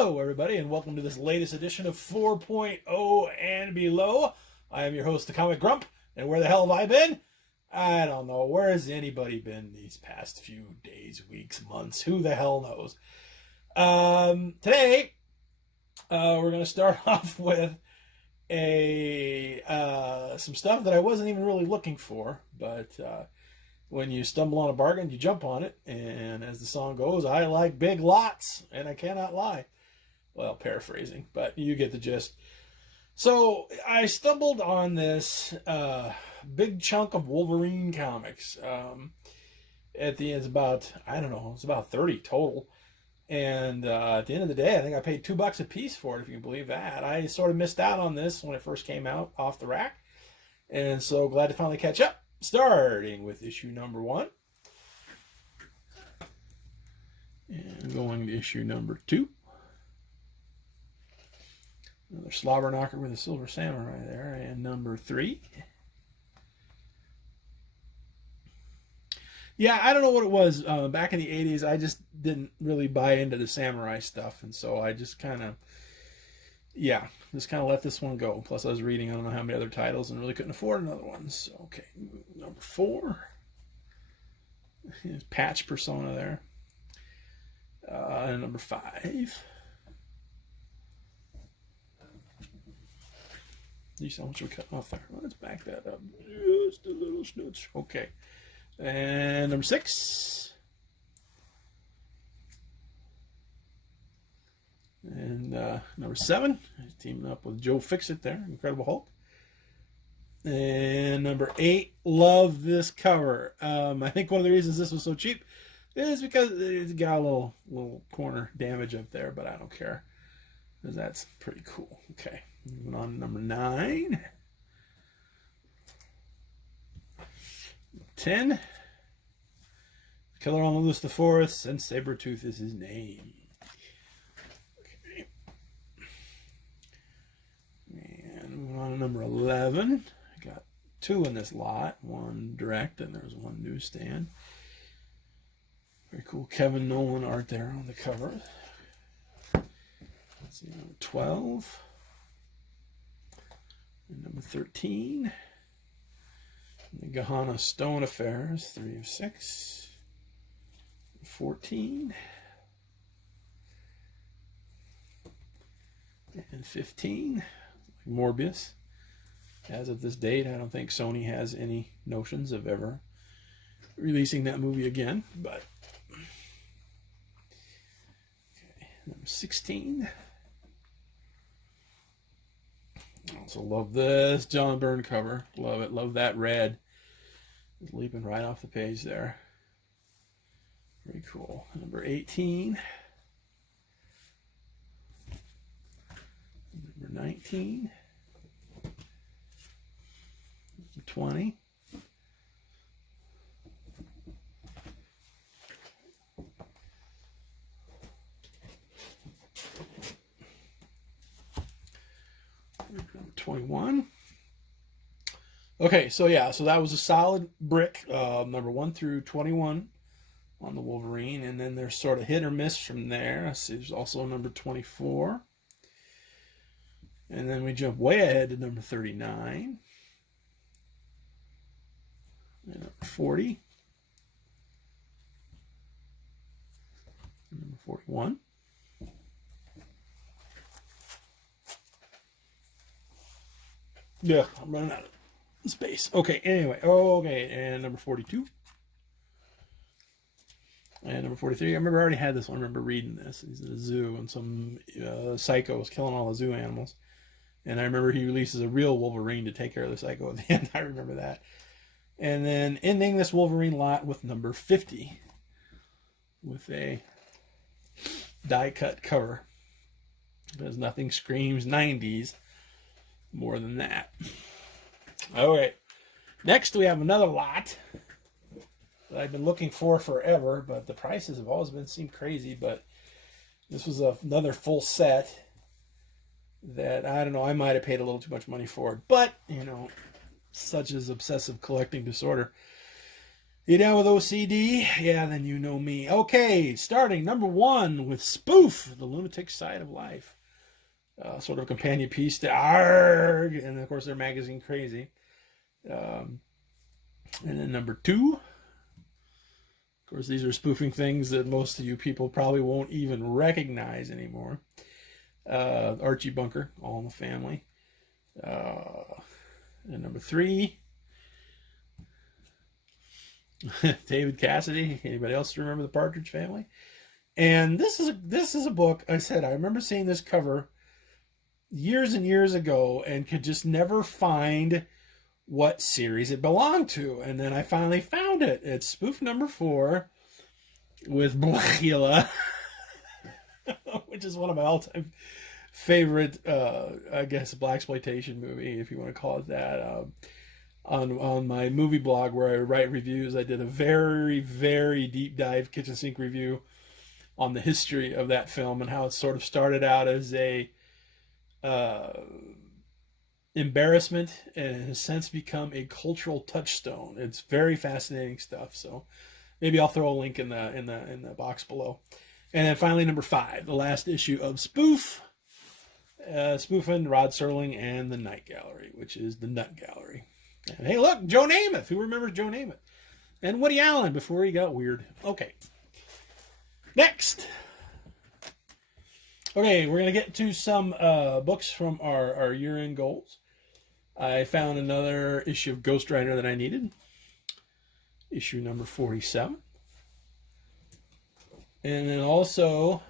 Hello, everybody, and welcome to this latest edition of 4.0 and Below. I am your host, the Comic Grump, and where the hell have I been? I don't know. Where has anybody been these past few days, weeks, months? Who the hell knows? Today, we're going to start off with some stuff that I wasn't even really looking for, but when you stumble on a bargain, you jump on it, and as the song goes, I like big lots, and I cannot lie. Well, paraphrasing, but you get the gist. So, I stumbled on this big chunk of Wolverine comics. At the end, it's about 30 total. And at the end of the day, I think I paid $2 a piece for it, if you can believe that. I sort of missed out on this when it first came out off the rack. And so glad to finally catch up. Starting with issue number 1. And going to issue number 2. Another slobber knocker with a silver samurai there. And number 3. Yeah, I don't know what it was. Back in the 80s, I just didn't really buy into the samurai stuff. And so I just kind of let this one go. Plus, I was reading I don't know how many other titles and really couldn't afford another one. So, okay, number 4. Patch Persona there. And number 5. Geez, how much we cut off there? Let's back that up just a little snooch. Okay. And number 6. And number 7, teaming up with Joe Fixit there, Incredible Hulk. And number 8, love this cover. I think one of the reasons this was so cheap is because it's got a little corner damage up there, but I don't care because that's pretty cool. Okay, moving on to number 9. 10. Killer on the Loose the Forest, and Sabretooth is his name. On to number 11. I got 2 in this lot. 1 direct, and there's 1 newsstand. Very cool Kevin Nolan art there on the cover. Let's see, number 12. And number 13. And the Gahana Stone Affairs, 3 of 6. 14. And 15. Morbius. As of this date, I don't think Sony has any notions of ever releasing that movie again, but okay, number 16. I also love this John Byrne cover. Love it. Love that red. It's leaping right off the page there. Very cool. Number 18. Number 19. 20. Number 21. Okay, so that was a solid brick, number 1 through 21 on the Wolverine, and then there's sort of hit or miss from there. I see there's also number 24. And then we jump way ahead to number 39. And number 40. And number 41. Yeah, I'm running out of space. Okay, anyway. Okay, and number 42. And number 43. I remember I already had this one. I remember reading this. He's in a zoo, and some psycho was killing all the zoo animals. And I remember he releases a real Wolverine to take care of the psycho at the end. I remember that. And then ending this Wolverine lot with number 50. With a die-cut cover. Because nothing screams 90s more than that. Alright. Next we have another lot that I've been looking for forever. But the prices have always seemed crazy. But this was another full set. That, I don't know, I might have paid a little too much money for it. But, such is obsessive collecting disorder. You down with OCD? Yeah, then you know me. Okay, starting number 1 with Spoof, The Lunatic Side of Life. Sort of a companion piece to Arg, and of course their magazine Crazy. And then number 2, of course these are spoofing things that most of you people probably won't even recognize anymore. Archie Bunker, All in the Family. And number 3, David Cassidy. Anybody else remember the Partridge Family? And this is a book. I remember seeing this cover years and years ago and could just never find what series it belonged to. And then I finally found it. It's spoof number 4 with Blacula, which is one of my all-time favorite, I guess, blaxploitation movie, if you want to call it that. On my movie blog where I write reviews, I did a very, very deep dive kitchen sink review on the history of that film and how it sort of started out as a embarrassment and in a sense become a cultural touchstone. It's very fascinating stuff. So maybe I'll throw a link in the box below. And then finally, number 5, the last issue of Spoof, spoofing Rod Serling and the Night Gallery, which is the Nut Gallery. And hey, look, Joe Namath. Who remembers Joe Namath? And Woody Allen before he got weird. Okay. Next. Okay, we're going to get to some books from our year-end goals. I found another issue of Ghost Rider that I needed. Issue number 47. And then also,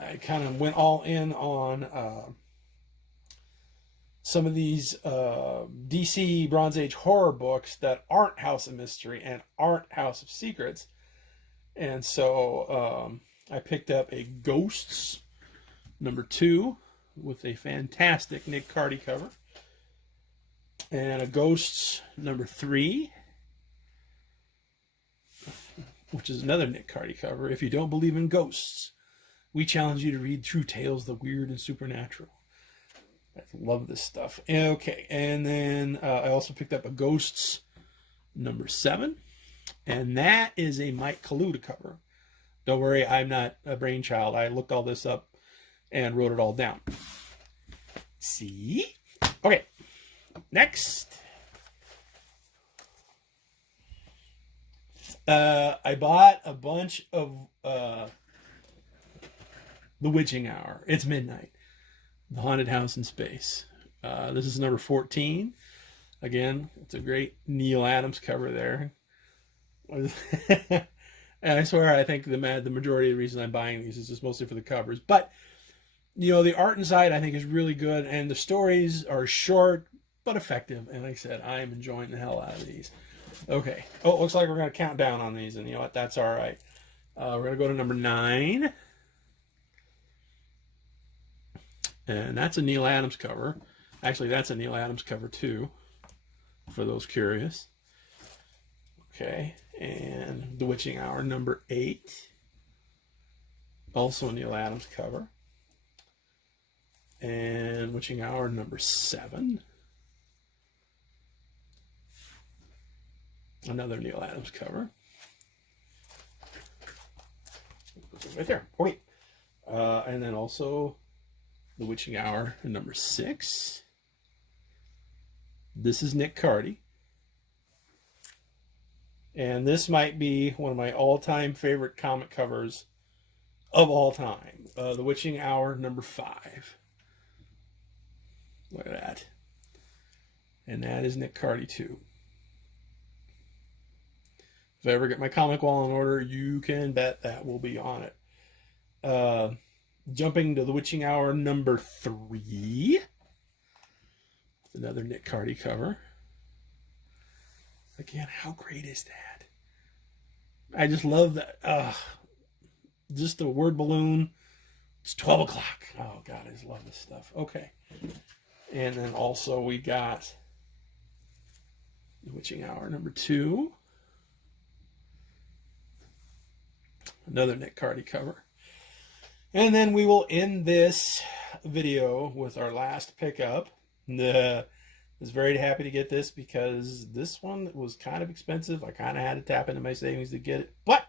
I kind of went all in on some of these DC Bronze Age horror books that aren't House of Mystery and aren't House of Secrets. And so I picked up a Ghosts number 2 with a fantastic Nick Cardy cover. And a Ghosts number 3, which is another Nick Cardy cover. If you don't believe in ghosts, we challenge you to read True Tales, the Weird and Supernatural. I love this stuff. Okay, and then I also picked up a Ghosts number 7, and that is a Mike Kaluta cover. Don't worry, I'm not a brainchild. I looked all this up and wrote it all down. See? Okay, next. I bought a bunch of The Witching Hour. It's midnight. The Haunted House in Space. This is number 14. Again, it's a great Neil Adams cover there. And I swear, I think the majority of the reason I'm buying these is just mostly for the covers. But, you know, the art inside I think is really good. And the stories are short, but effective. And like I said, I am enjoying the hell out of these. Okay. Oh, it looks like we're going to count down on these. And you know what? That's all right. We're going to go to number 9. And that's a Neil Adams cover. Actually, that's a Neil Adams cover too, for those curious. Okay, and The Witching Hour number 8. Also a Neil Adams cover. And Witching Hour number 7. Another Neil Adams cover. Right there. Okay. And then also The Witching Hour number 6. This is Nick Cardy. And this might be one of my all-time favorite comic covers of all time. The Witching Hour number 5. Look at that. And that is Nick Cardy too. If I ever get my comic wall in order, you can bet that will be on it. Jumping to The Witching Hour number 3. Another Nick Cardy cover. Again, how great is that? I just love that. Just the word balloon. It's 12 o'clock. Oh, God, I just love this stuff. Okay. And then also we got The Witching Hour number 2. Another Nick Cardy cover. And then we will end this video with our last pickup. was very happy to get this because this one was kind of expensive. I kind of had to tap into my savings to get it, but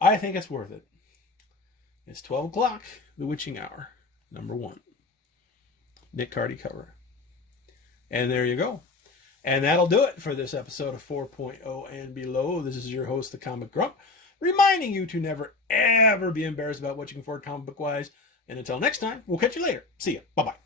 I think it's worth it. It's 12 o'clock, The Witching Hour, #1. Nick Cardy cover. And there you go. And that'll do it for this episode of 4.0 and Below. This is your host, the Comic Grump, reminding you to never, ever be embarrassed about what you can afford comic book wise. And until next time, we'll catch you later. See ya. Bye-bye.